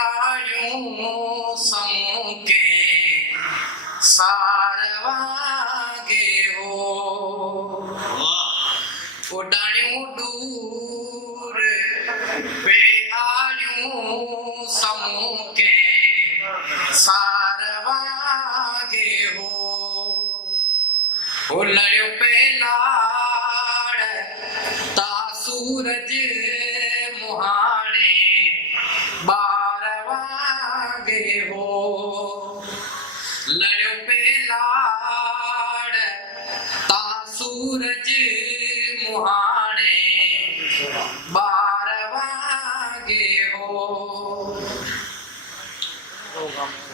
आयूं समूह के सारवागे हो उडाणियूं दूर पे आयूं समूह के सारवागे हो लड़ियो पे लाड़ ता सूरज मुहाने बारवागे हो लड़ियो पे लाड़ ता सूरज मुहाने बारवागे हो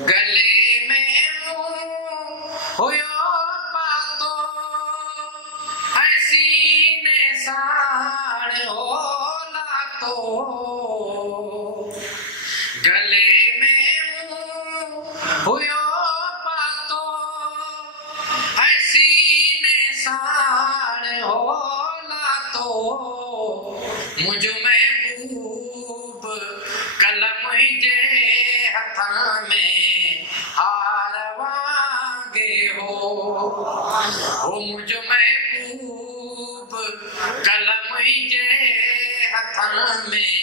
गले में मुंह होयो पातो ऐसी ने साण हो लातो गले में मुंह होयो पातो ऐसी ने साण हो लातो मुझ महबूब कलम जे हथा में हारवागे हो मुझ महबूब कलम जे हथा में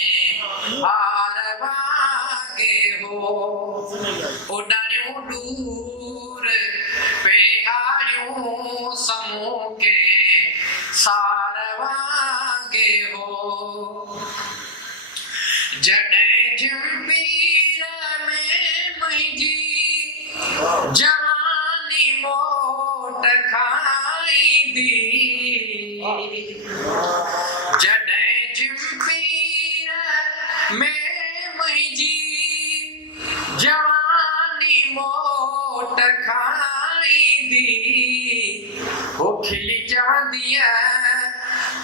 हारवागे हो उडाणियूं दूर पे आयूं समूह के सारवागे हो जॾहिं जंपीर में मुंहिंजी जवानी मोट खाईंदी जॾहिं जंपीर में मुंहिंजी जवानी मोट खाईंदी हो खिली चवंदी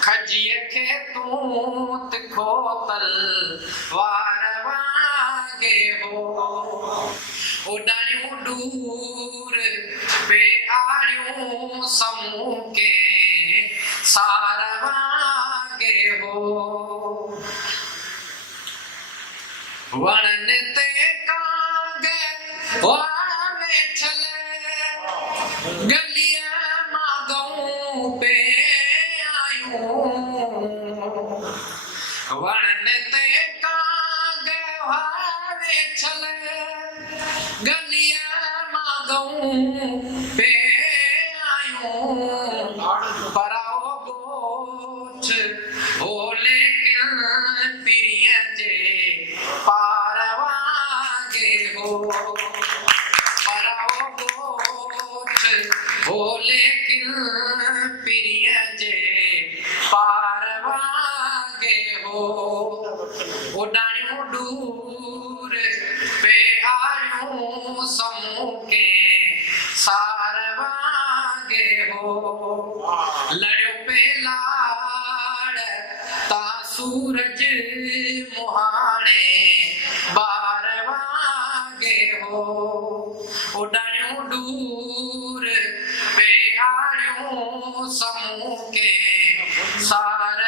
खजीअ खे तूं तिखो तलवार वागे हो उडाणियूं दूर पे आयूं समूह के सार वागे हो वणन ते कांग वाले छले गलिया मागऊं पे वणन ते कांग वाले छले गलिया मागऊं पे आयूं पराओ गोठ हो लेकिन पिरिय जे पारवागे हो पराओ गोठ हो लेकिन पिरिय जे पारवागे हो उडाणियूं दूर पे आयूं समूह के सारवागे हो लड़ियो पे लाड़ ता सूरज मुहाने बारवागे हो उडाणियूं दूर पे आयूं समूह के सार